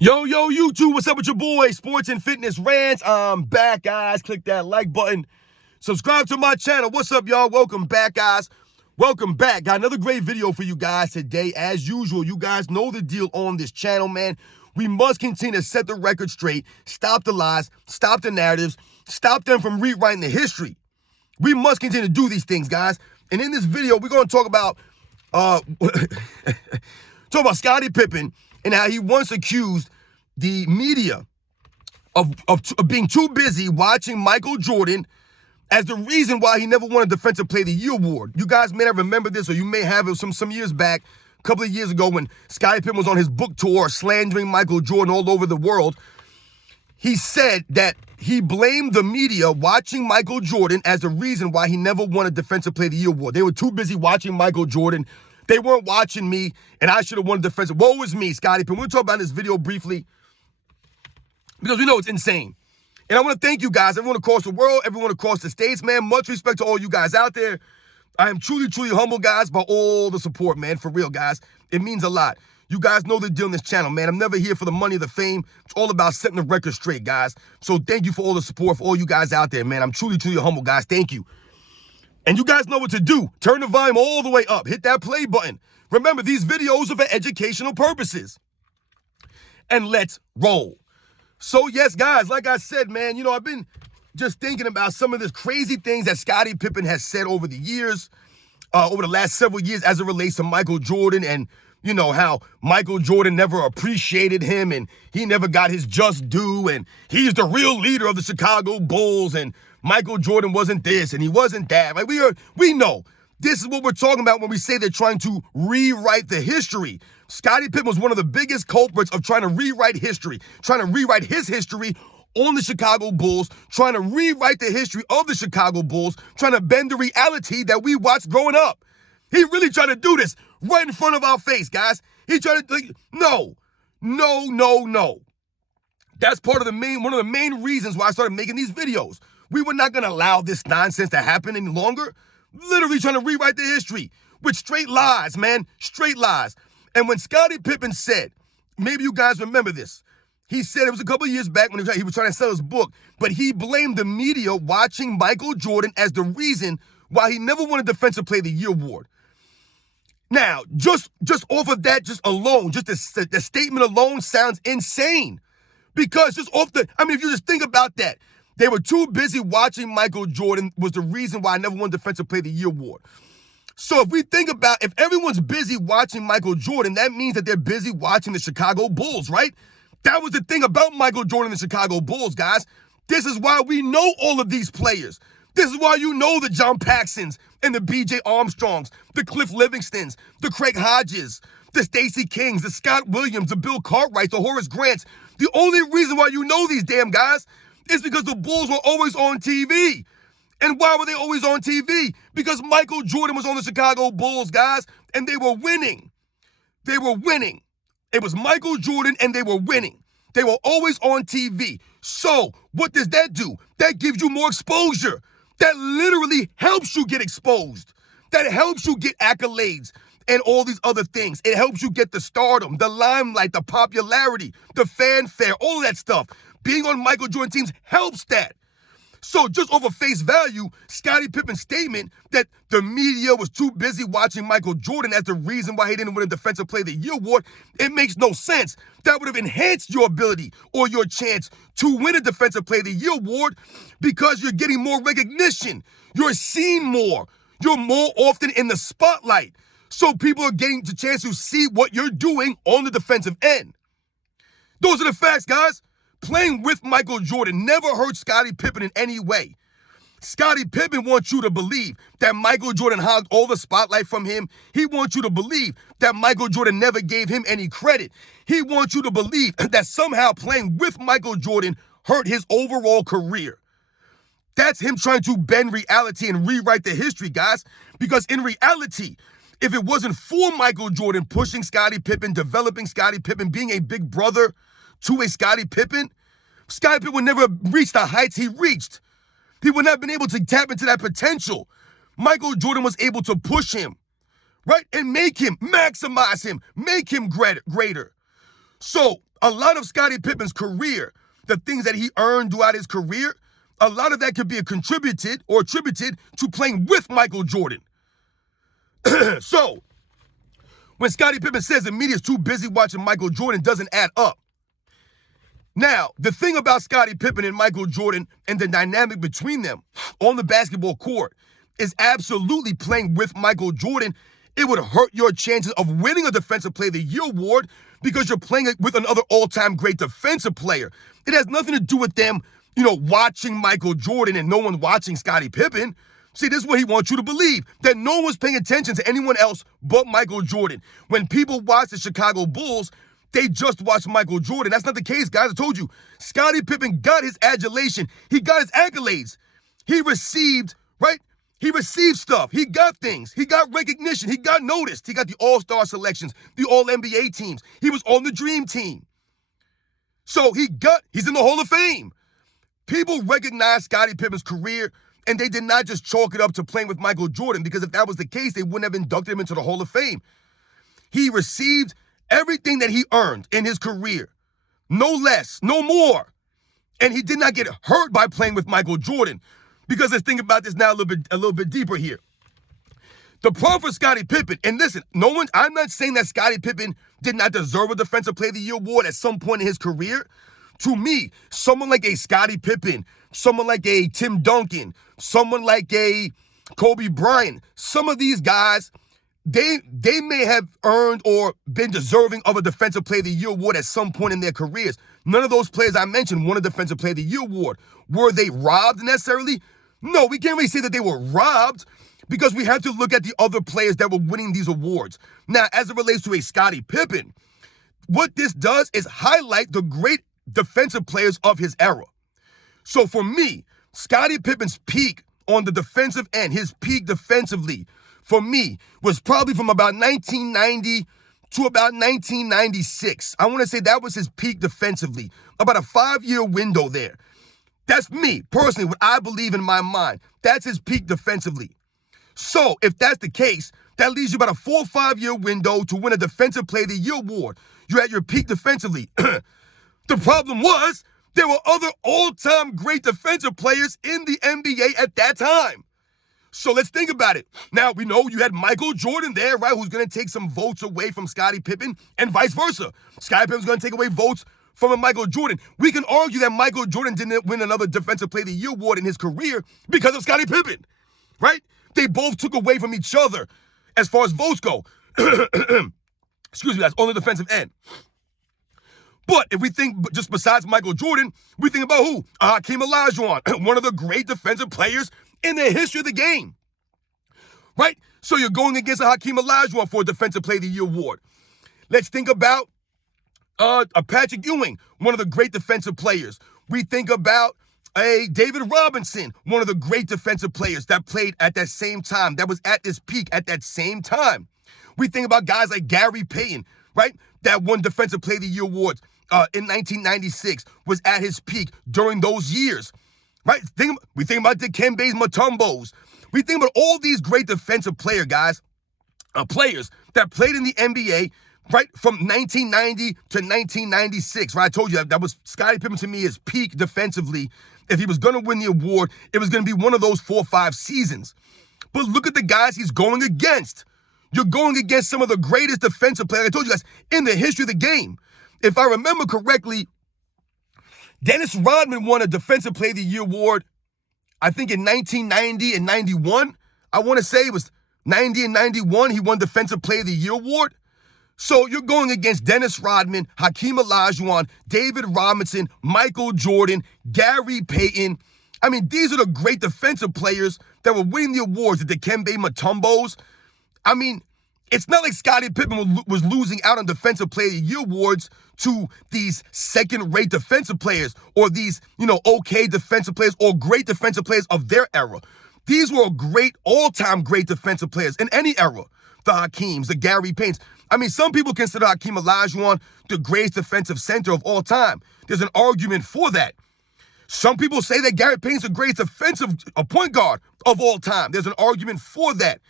Yo, YouTube, what's up with your boy? Sports and Fitness Rants. I'm back, guys. Click that like button. Subscribe to my channel. What's up, y'all? Welcome back, guys. Welcome back. Got another great video for you guys today. As usual, you guys know the deal on this channel, man. We must continue to set the record straight, stop the lies, stop the narratives, stop them from rewriting the history. We must continue to do these things, guys. And in this video, we're going to talk about Scottie Pippen and how he once accused the media of being too busy watching Michael Jordan as the reason why he never won a Defensive Player of the Year award. You guys may not remember this, or you may have it some years back, a couple of years ago, when Scottie Pippen was on his book tour slandering Michael Jordan all over the world. He said that he blamed the media watching Michael Jordan as the reason why he never won a Defensive Player of the Year award. They were too busy watching Michael Jordan. They weren't watching me, and I should have won a defensive. Woe is me, Scottie Pippen. We'll talk about this video briefly because we know it's insane. And I want to thank you guys, everyone across the world, everyone across the states, man. Much respect to all you guys out there. I am truly, truly humble, guys, by all the support, man. For real, guys. It means a lot. You guys know the deal on this channel, man. I'm never here for the money or the fame. It's all about setting the record straight, guys. So thank you for all the support, for all you guys out there, man. I'm truly, truly humble, guys. Thank you. And you guys know what to do. Turn the volume all the way up. Hit that play button. Remember, these videos are for educational purposes. And let's roll. So, yes, guys, like I said, man, you know, I've been just thinking about some of the crazy things that Scottie Pippen has said over the years, over the last several years as it relates to Michael Jordan, and, you know, how Michael Jordan never appreciated him and he never got his just due, and he's the real leader of the Chicago Bulls, and Michael Jordan wasn't this and he wasn't that. Like, we know. This is what we're talking about when we say they're trying to rewrite the history. Scottie Pippen was one of the biggest culprits of trying to rewrite history, trying to rewrite his history on the Chicago Bulls, trying to rewrite the history of the Chicago Bulls, trying to bend the reality that we watched growing up. He really tried to do this right in front of our face, guys. He tried to, no. That's one of the main reasons why I started making these videos. We were not going to allow this nonsense to happen any longer. Literally trying to rewrite the history with straight lies, man. Straight lies. And when Scottie Pippen said, maybe you guys remember this, he said it was a couple of years back when he was trying to sell his book, but he blamed the media watching Michael Jordan as the reason why he never won a Defensive Player of the Year award. Now, just off of that, just alone, just the statement alone sounds insane. Because if you just think about that, they were too busy watching Michael Jordan was the reason why I never won Defensive Player of the Year award. So if we think about, if everyone's busy watching Michael Jordan, that means that they're busy watching the Chicago Bulls, right? That was the thing about Michael Jordan and the Chicago Bulls, guys. This is why we know all of these players. This is why you know the John Paxsons and the B.J. Armstrongs, the Cliff Livingstons, the Craig Hodges, the Stacey Kings, the Scott Williams, the Bill Cartwrights, the Horace Grants. The only reason why you know these damn guys is because the Bulls were always on TV. And why were they always on TV? Because Michael Jordan was on the Chicago Bulls, guys, and they were winning. They were winning. It was Michael Jordan, and they were winning. They were always on TV. So what does that do? That gives you more exposure. That literally helps you get exposed. That helps you get accolades and all these other things. It helps you get the stardom, the limelight, the popularity, the fanfare, all of that stuff. Being on Michael Jordan teams helps that. So just over face value, Scottie Pippen's statement that the media was too busy watching Michael Jordan as the reason why he didn't win a Defensive Player of the Year award, it makes no sense. That would have enhanced your ability or your chance to win a Defensive Player of the Year award because you're getting more recognition. You're seen more. You're more often in the spotlight. So people are getting the chance to see what you're doing on the defensive end. Those are the facts, guys. Playing with Michael Jordan never hurt Scottie Pippen in any way. Scottie Pippen wants you to believe that Michael Jordan hogged all the spotlight from him. He wants you to believe that Michael Jordan never gave him any credit. He wants you to believe that somehow playing with Michael Jordan hurt his overall career. That's him trying to bend reality and rewrite the history, guys. Because in reality, if it wasn't for Michael Jordan pushing Scottie Pippen, developing Scottie Pippen, being a big brother to a Scottie Pippen would never reach the heights he reached. He would not have been able to tap into that potential. Michael Jordan was able to push him, right? And make him, maximize him, make him greater. So A lot of Scottie Pippen's career, the things that he earned throughout his career, a lot of that could be attributed to playing with Michael Jordan. So, when Scottie Pippen says the media's too busy watching Michael Jordan, doesn't add up. Now, the thing about Scottie Pippen and Michael Jordan and the dynamic between them on the basketball court is absolutely playing with Michael Jordan. It would hurt your chances of winning a Defensive Player of the Year award because you're playing with another all-time great defensive player. It has nothing to do with them, watching Michael Jordan and no one watching Scottie Pippen. See, this is what he wants you to believe, that no one's paying attention to anyone else but Michael Jordan. When people watch the Chicago Bulls, they just watch Michael Jordan. That's not the case, guys. I told you, Scottie Pippen got his adulation. He got his accolades. He received, right? He received stuff. He got things. He got recognition. He got noticed. He got the All-Star selections, the All-NBA teams. He was on the Dream Team. So he's in the Hall of Fame. People recognize Scottie Pippen's career, and they did not just chalk it up to playing with Michael Jordan, because if that was the case, they wouldn't have inducted him into the Hall of Fame. He received everything that he earned in his career. No less, no more. And he did not get hurt by playing with Michael Jordan. Because let's think about this now a little bit deeper here. The problem for Scottie Pippen, and listen, I'm not saying that Scottie Pippen did not deserve a Defensive Player of the Year award at some point in his career. To me, someone like a Scottie Pippen, someone like a Tim Duncan, someone like a Kobe Bryant, some of these guys, they may have earned or been deserving of a Defensive Player of the Year award at some point in their careers. None of those players I mentioned won a Defensive Player of the Year award. Were they robbed necessarily? No, we can't really say that they were robbed, because we have to look at the other players that were winning these awards. Now, as it relates to a Scottie Pippen, what this does is highlight the great defensive players of his era. So for me, Scottie Pippen's peak on the defensive end, his peak defensively, for me, was probably from about 1990 to about 1996. I want to say that was his peak defensively, about a 5-year window there. That's me, personally, what I believe in my mind. That's his peak defensively. So, if that's the case, that leaves you about a 4 or 5 year window to win a Defensive Player of the Year award. You're at your peak defensively. The problem was, there were other all-time great defensive players in the NBA at that time. So let's think about it. Now, we know you had Michael Jordan there, right, who's going to take some votes away from Scottie Pippen, and vice versa. Scottie Pippen's going to take away votes from a Michael Jordan. We can argue that Michael Jordan didn't win another Defensive Player of the Year award in his career because of Scottie Pippen, right? They both took away from each other as far as votes go. Excuse me, that's on the defensive end. But if we think just besides Michael Jordan, we think about who? Hakeem Olajuwon, one of the great defensive players in the history of the game, right? So you're going against a Hakeem Olajuwon for a Defensive Player of the Year award. Let's think about a Patrick Ewing, one of the great defensive players. We think about a David Robinson, one of the great defensive players that played at that same time, that was at his peak at that same time. We think about guys like Gary Payton, right, that won Defensive Player of the Year awards in 1996, was at his peak during those years, right? We think about Dikembe Mutombos. We think about all these great defensive players that played in the NBA, right, from 1990 to 1996, right? I told you that was Scottie Pippen, to me, his peak defensively. If he was going to win the award, it was going to be one of those 4 or 5 seasons. But look at the guys he's going against. You're going against some of the greatest defensive players, I told you guys, in the history of the game. If I remember correctly, Dennis Rodman won a Defensive Player of the Year award, I think in 1990 and 91. I want to say it was 90 and 91, he won Defensive Player of the Year award. So you're going against Dennis Rodman, Hakeem Olajuwon, David Robinson, Michael Jordan, Gary Payton. I mean, these are the great defensive players that were winning the awards, the Dikembe Mutombos. I mean, it's not like Scottie Pippen was losing out on Defensive Player of the Year awards to these second-rate defensive players or these, okay defensive players or great defensive players of their era. These were great, all-time great defensive players in any era. The Hakeems, the Gary Paytons. I mean, some people consider Hakeem Olajuwon the greatest defensive center of all time. There's an argument for that. Some people say that Gary Payton's the greatest defensive point guard of all time. There's an argument for that,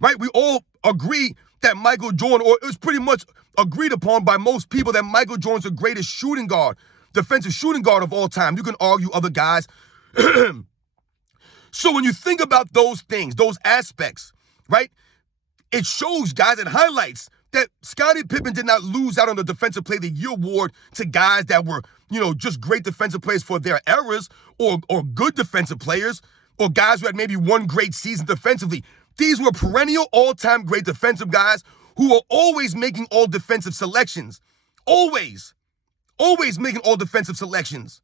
right? We all agree that Michael Jordan, or it was pretty much agreed upon by most people that Michael Jordan's the greatest shooting guard, defensive shooting guard of all time. You can argue other guys. So when you think about those things, those aspects, right, it shows, guys, it highlights that Scottie Pippen did not lose out on the Defensive Player of the Year award to guys that were, just great defensive players for their eras or good defensive players or guys who had maybe one great season defensively. These were perennial all-time great defensive guys who were always making all defensive selections. Always making all defensive selections.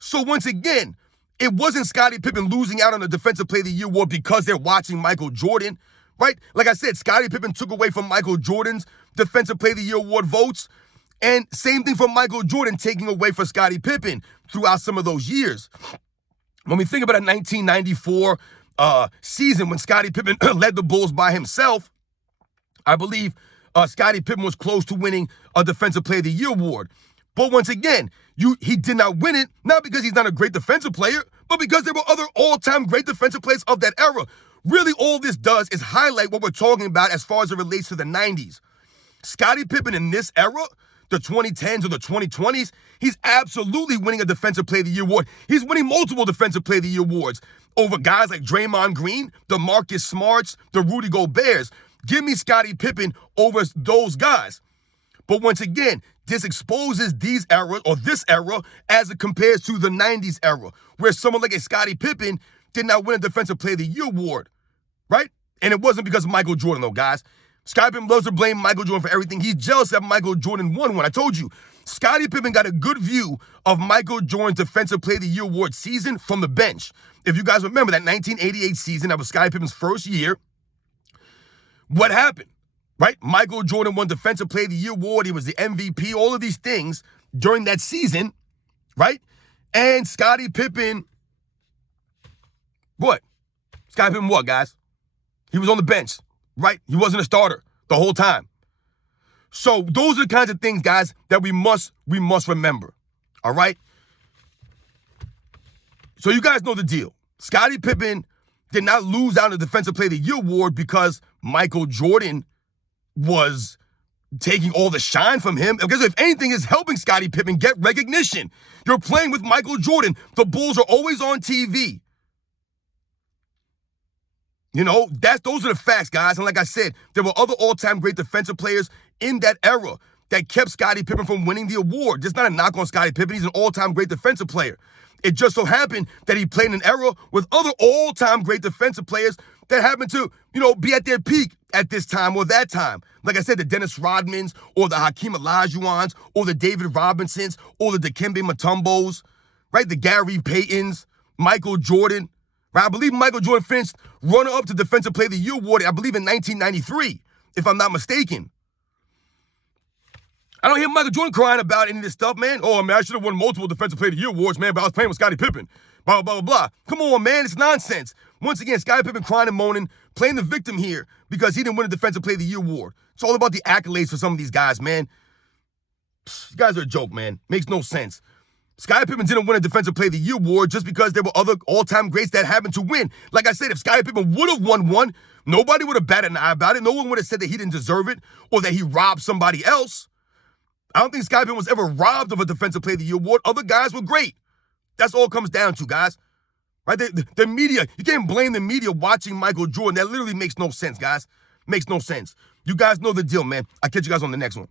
So once again, it wasn't Scottie Pippen losing out on the Defensive Player of the Year award because they're watching Michael Jordan, right? Like I said, Scottie Pippen took away from Michael Jordan's Defensive Player of the Year award votes, and same thing for Michael Jordan taking away for Scottie Pippen throughout some of those years. When we think about a 1994 season when Scottie Pippen led the Bulls by himself, I believe Scottie Pippen was close to winning a Defensive Player of the Year award. But once again, he did not win it, not because he's not a great defensive player, but because there were other all-time great defensive players of that era. Really, all this does is highlight what we're talking about as far as it relates to the 90s. Scottie Pippen in this era, the 2010s or the 2020s, he's absolutely winning a Defensive Player of the Year award. He's winning multiple Defensive Player of the Year awards over guys like Draymond Green, the Marcus Smarts, the Rudy Goberts. Give me Scottie Pippen over those guys. But once again, this exposes these eras or this era as it compares to the 90s era, where someone like a Scottie Pippen did not win a Defensive Player of the Year award, right? And it wasn't because of Michael Jordan, though, guys. Scottie Pippen loves to blame Michael Jordan for everything. He's jealous that Michael Jordan won one. I told you, Scottie Pippen got a good view of Michael Jordan's Defensive Player of the Year award season from the bench. If you guys remember that 1988 season, that was Scottie Pippen's first year, what happened? Right? Michael Jordan won Defensive Player of the Year award. He was the MVP, all of these things during that season, right? And Scottie Pippen, what? Scottie Pippen what, guys? He was on the bench, right? He wasn't a starter the whole time. So those are the kinds of things, guys, that we must remember, all right? So you guys know the deal. Scottie Pippen did not lose out on the Defensive Player of the Year award because Michael Jordan was taking all the shine from him. Because if anything is helping Scottie Pippen get recognition, you're playing with Michael Jordan. The Bulls are always on TV. Those are the facts, guys. And like I said, there were other all-time great defensive players in that era that kept Scottie Pippen from winning the award. Just not a knock on Scottie Pippen. He's an all-time great defensive player. It just so happened that he played in an era with other all-time great defensive players that happened to, be at their peak at this time or that time. Like I said, the Dennis Rodmans or the Hakeem Olajuwons or the David Robinsons or the Dikembe Mutombos, right? The Gary Paytons, Michael Jordan, right? I believe Michael Jordan finished runner-up to Defensive Player of the Year award, I believe in 1993, if I'm not mistaken. I don't hear Michael Jordan crying about any of this stuff, man. Oh, man, I should have won multiple Defensive Player of the Year awards, man, but I was playing with Scottie Pippen. Blah, blah, blah, blah. Come on, man, it's nonsense. Once again, Scottie Pippen crying and moaning, playing the victim here because he didn't win a Defensive Player of the Year award. It's all about the accolades for some of these guys, man. You guys are a joke, man. Makes no sense. Scottie Pippen didn't win a Defensive Player of the Year award just because there were other all-time greats that happened to win. Like I said, if Scottie Pippen would have won one, nobody would have batted an eye about it. No one would have said that he didn't deserve it or that he robbed somebody else. I don't think Scottie Pippen was ever robbed of a Defensive Player of the Year award. Other guys were great. That's all it comes down to, guys. Right? The media, you can't blame the media watching Michael Jordan. That literally makes no sense, guys. Makes no sense. You guys know the deal, man. I'll catch you guys on the next one.